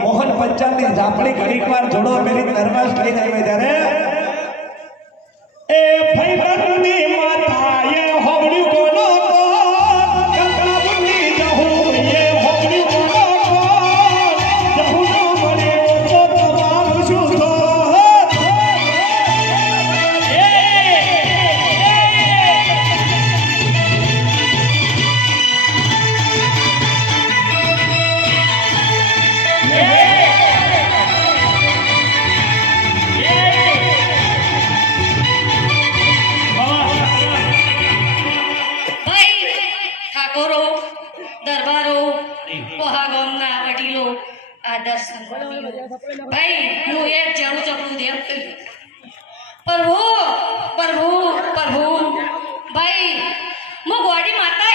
મોહન પંચાલની ઝાપડી ઘડીક વાર જોડો મેરી નર્વસ થઈને આવી ત્યારે એ ફૈબરની માતાએ હોબળ્યું કોનો તો કંકાબુની જહુ એ હોબળ્યું કોનો તો જહુ નો મળે તો તમારું શું તો भाई હું એક જાણું ચકલું દેવ પ્રભુ પ્રભુ પ્રભુ ભાઈ મો ગોડી માતા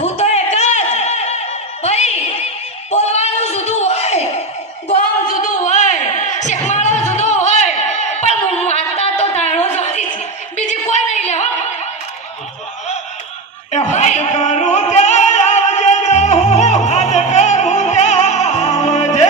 હું તો એક જ હાથ કરું ત્યાં આવજે જહુ હાથ કરું ત્યાં આવજે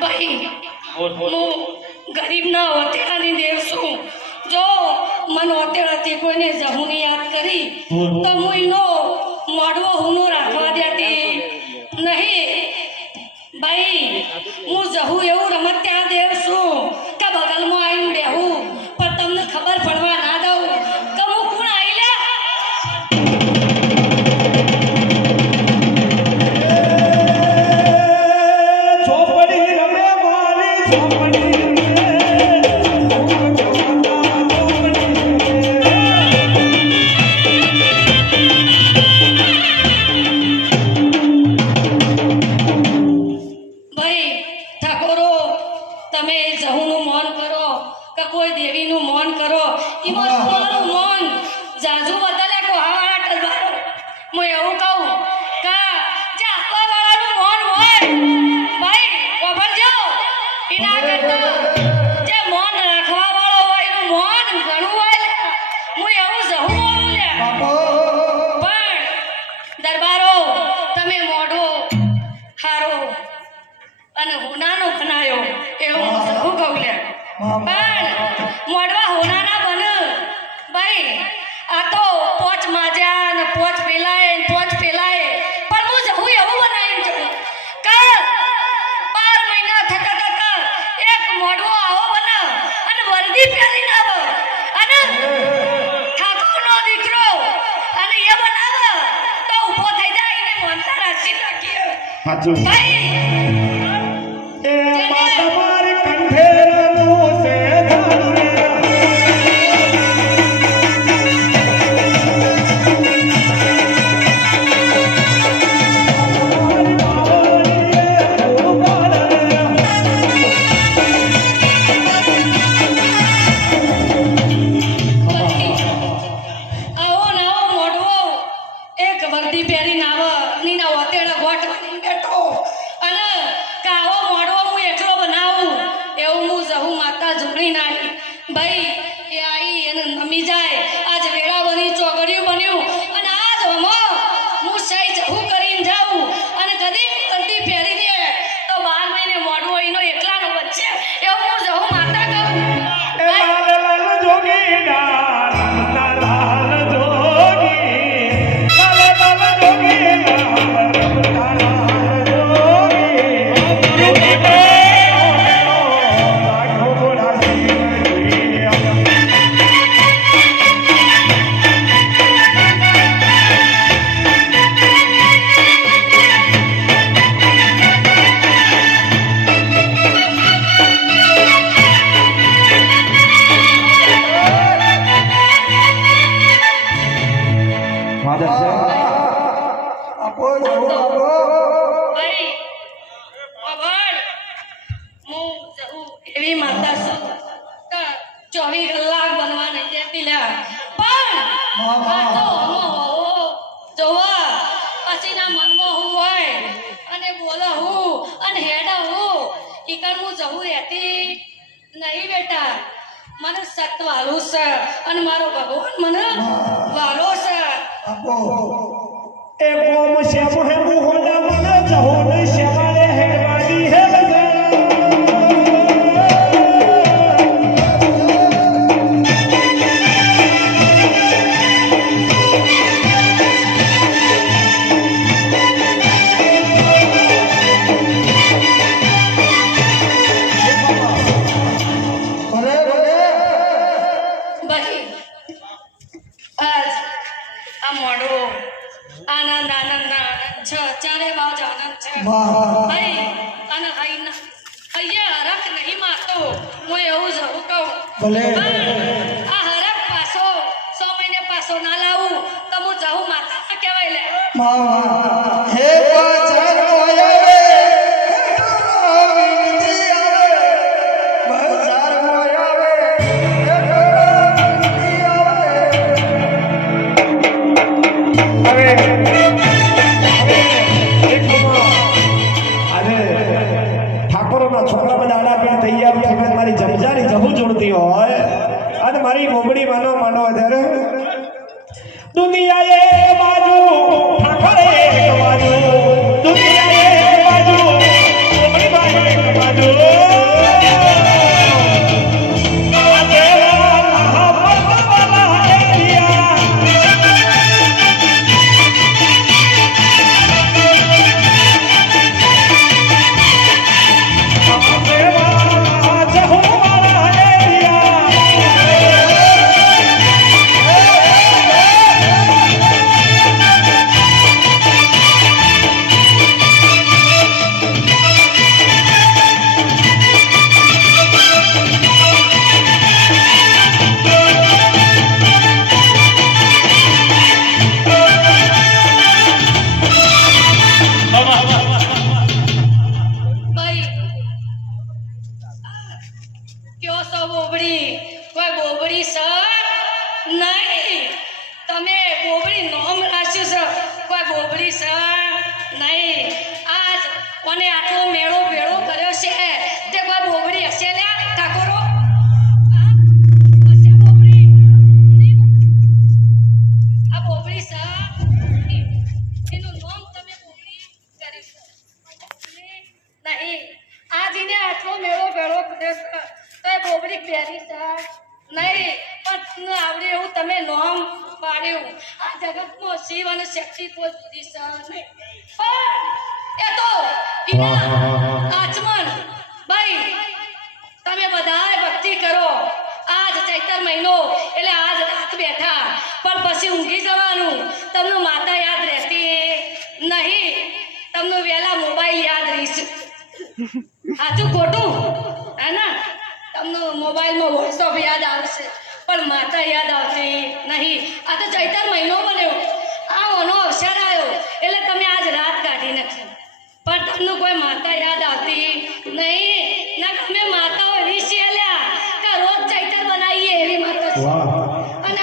ભાઈ હું ગરીબના ઓતેડાની દેવ છું જો મન ઓતેડાથી કોઈને જહુની યાદ કરી તો હું એનો મોઢવો હુનો રાખવા દેતી નહીં ભાઈ હું જહુ એવું રમત ત્યાં દેવ છું કે બગલમાં આવીને બેહું પણ તમને ખબર પડવા ના દઉં કે હું કોણ આવી લ્યા ચોપડી રમે મારી ચોપડી ભાઈ ઠાકોરો તમે જહુનું મૌન કરો કે કોઈ દેવીનું મૌન કરો એમાં તમારું મૌન જાજુ બદલે કોહાવાળા ટરબારો હું એવું કહું કે જે આપવાવાળાનું મૌન હોય ભાઈ ખબરજો એના કરતા જે મૌન રાખવાવાળો હોય એનું મૌન ઘણું હોય હું એવું જહું બોલું લે પણ દરબારો તમે મોઢો હારો અને હોનાનો બનાયો એવું હું કહું લે પણ મોઢવા હોનાના બને ભાઈ આ તો પોચ માજા ને પોચ પેલાય પણ હું જહું એવું બનાવીને જઉં કે 12 મહિના થતા એક મોઢવો આવો બને અને વર્દી પહેરીને આવે અને ઠાકોરનો દીકરો અને એ બનાવે તો ઊભો થઈ જાય એને મોનતા રાશિ નાખીએ સાચું ભાઈ એમાં તમારી કંઠેરનું છે ધારું રે. તમારી બાવળીએ ઉપાડ રે. આવો નાવો મોઢવો એક વર્દી પહેરીને આવે નીના ઓતેડા ગોટ વાળીને બેઠો અને કે આવો મોઢવો હું એકલો બનાવું એવું હું જહું માતા ઝૂણી નાખી ભાઈ એ આઈ એને નમી જાય આજ વેળા બની ચોગડિયું બન્યું અને આજ હું સહી જહું કરીને જાઉં અને કદી વર્દી પહેરી દે તો 12 મહિને મોઢવો એનો એકલાનો બચશે એવું હું જહું માતા કહું એ લાલ લાલ જોગીદાર, રમતા લાલ જોગી. લાલ લાલ જોગીદાર, રમતા લાલ જોગી. જોગીને ઓગળો, લાખો રાશી જોઈ. ભાઈ ખબર હું જહું એવી માતા છું કે 24 કલાક બનવા નહીં દેતી લ્યા પણ આ તો હમો હોવો જોવા પછીના મનમાં હું હોય અને બોલો હું અને હેડા હું ઈકણ હું જહું રહેતી નહીં બેટા મને સત વાલું છે અને મારો ભગવાન મને વાલો છે એ કોમ શ્યામ હે મોહના મને જહોન શ્યામાળે હેડવાડી હે બધા. ભાઈ આજ આ મોઢો આનંદ આનંદ આનંદ છે ચારે બાજુ આનંદ છે ભાઈ અને અહીંયા હરખ નહીં મારતો હું એવું જ કહું પણ આ હરખ પાછો 6 મહિને પાછો ના લાવું તો હું જહુ માતા ના કહેવાય લે મામા હે પાછળ આવે વિનતી આવે બજાર આવે હવે એક આજે ઠાકોરોના છોકરા બધા આડા તૈયાર થઈને મારી જમજાની જહુ જોડતી હોય અને મારી મોગડી માનો અત્યારે દુનિયાએ બાજુ ઠાકોરે એક બાજુ દુનિયાએ એક બાજુ મોગડી બાજુ એક બાજુ કયો સો બોબડી કોઈ બોબડી સર નહીં તમે બોબડી નોમ રાખ્યું છે કોઈ બોબડી સર નહીં આજ કોને આટલો મેળો ભેળો કર્યો છે તે કોઈ બોબડી હશે લ્યા ઠાકોરો હશે બોબડી આ બોબડી સર એનું નામ તમે બોબડી કર્યું નહીં આજ એને આટલો મેળો ભેળો કર્યો છે તો બોબડી પહેરી છે નહીં પણ તમને આવડે એવું તમે નોમ પાડ્યું આ જગતમાં શિવ અને શક્તિ કોઈ જુદી છે નહીં પણ એ તો આચમન ભાઈ તમે બધાએ ભક્તિ કરો આજ ચૈતર મહિનો એટલે આજ રાત બેઠા પણ પછી ઊંઘી જવાનું તમને માતા યાદ રહેતી નહીં તમને વહેલા મોબાઈલ યાદ રહીશ સાચું ખોટું હે ને તમને મોબાઈલમાં વોટ્સઅપ યાદ આવશે પણ માતા યાદ આવતી નહીં આ તો ચૈતર મહિનો બન્યો આ ઓનો અવસર આવ્યો એટલે તમે આજ રાત કાઢી નાખી પણ તમને કોઈ માતા યાદ આવતી નહીં ના તમે માતાઓ એવી શેલ્યા કે રોજ ચૈતર બનાવીએ એવી માતા છે અને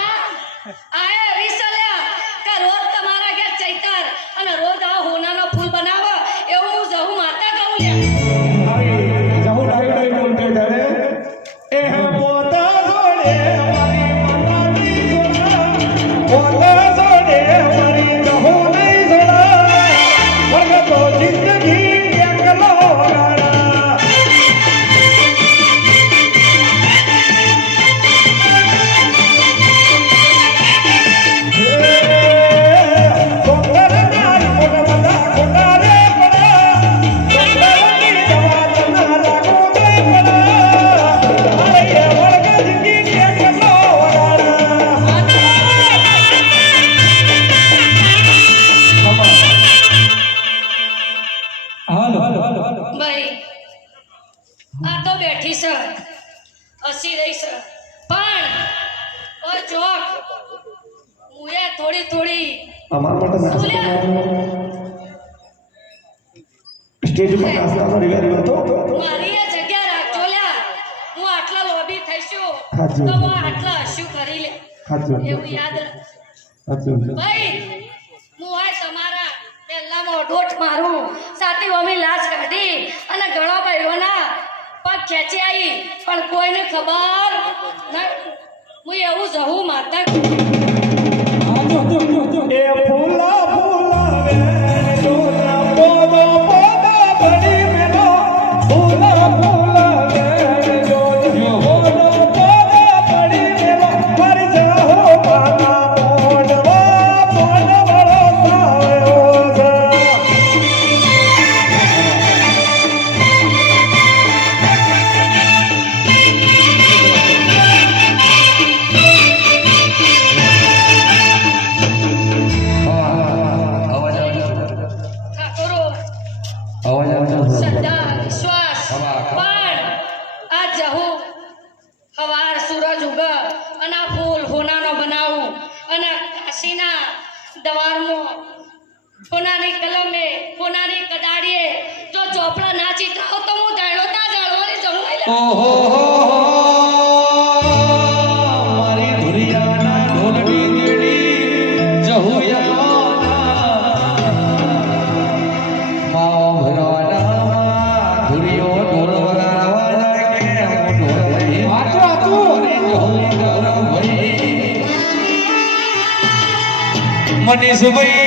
આ એવી શેલ્યા કે રોજ તમારા ઘેર ચૈતર અને રોજ આ હોનાનો ફૂલ બનાવો એવું હું જહુ માતા કહું લ્યા જહુ ડાઈ બોલતે ત્યારે એ મોતા જોડે મારી માતાની જોડા મોતા જોડે મારી જહુ નહીં જોડા વર્ગ તો જિંદગી એકલો ગાડા ભાઈ આ તો બેઠી છે હસી રહી છે પણ ઓ જોક મુએ થોડી થોડી અમાર માટે સ્ટેજ પર નાસ્તા કરી રહ્યો હતો મારી એ જગ્યા રાખજો લ્યા હું આટલા લોભી થઈશું હાચું. તો હું આટલા હસ્યું કરી લે હાચું. એવું યાદ રાખ સાચું ભાઈ હું આ તમારા પહેલામાં ડોટ મારું સાથે મમ્મી લાશ કાઢી અને ઘણા ભાઈઓના પગ ખેંચી આવી પણ કોઈને ખબર નહીં હું એવું જહું માતા એ ફૂલા ફૂલા વે જોના પોદો પોદા બડી મેલો ફૂલા ફૂલા વે જોના પોદો પોદા બડી મેલો પર જાઓ પાના મોડવા મોડવડો સાવ્યો જા કોનાની કલમે કોનાની કડાડીએ જો ચોપડા ના ચીતરાવ તો હું જાણો ના જાણવાની જવું નહીં લે. ઓહો મારી ધુરિયાના ઢોલની દેડી જહુયાના માઓ ભરાના ધુરિયો ઢોલ વગાડવા જાય કે હું ઢોલ લઈ જહુયાના ભાઈ મનીષભાઈ